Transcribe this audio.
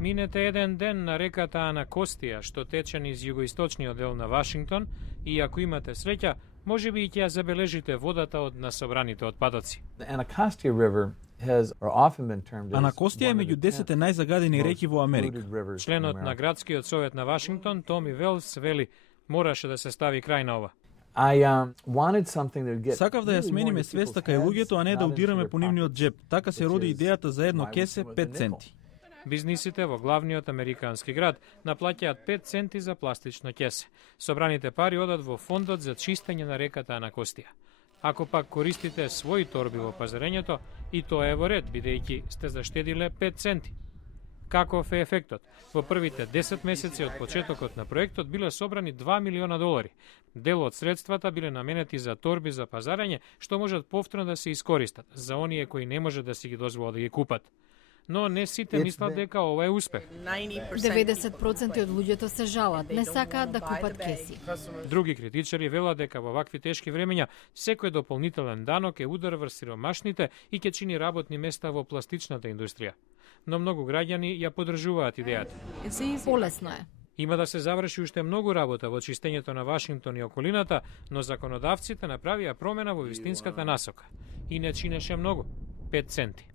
Минете еден ден на реката Анакостија, што тече низ југоисточниот дел на Вашингтон, и ако имате среќа, можеби и ќе ја забележите водата од насобраните отпадоци. Анакостија е меѓу 10 најзагадени реки во Америка. Членот на градскиот совет на Вашингтон, Томи Велс, вели, мораше да се стави крај на ова. Сакав да ја смениме свеста кај луѓето, а не да удираме по нивниот џеб. Така се роди идејата за едно кесе 5 центи. Бизнисите во главниот американски град наплаќаат 5 центи за пластично кесе. Собраните пари одат во фондот за чистење на реката Анакостија. Ако пак користите своји торби во пазарењето, и тоа е во ред, бидејќи сте заштедиле 5 центи. Каков е ефектот? Во првите 10 месеци од почетокот на проектот биле собрани $2 милиона. Дел од средствата биле наменети за торби за пазарење, што можат повторно да се искористат за оние кои не може да си ги дозволат да ги купат. Но не сите мислат дека ова е успех. 90% од луѓето се жалат, не сакаат да купат кеси. Други критичари велат дека во вакви тешки времења секој дополнителен данок е удар врз сиромашните и ќе чини работни места во пластичната индустрија. Но многу граѓани ја поддржуваат идејата. Полесно е. Има да се заврши уште многу работа во чистењето на Вашингтон и околината, но законодавците направија промена во вистинската насока. И не чинеше многу. 5 центи.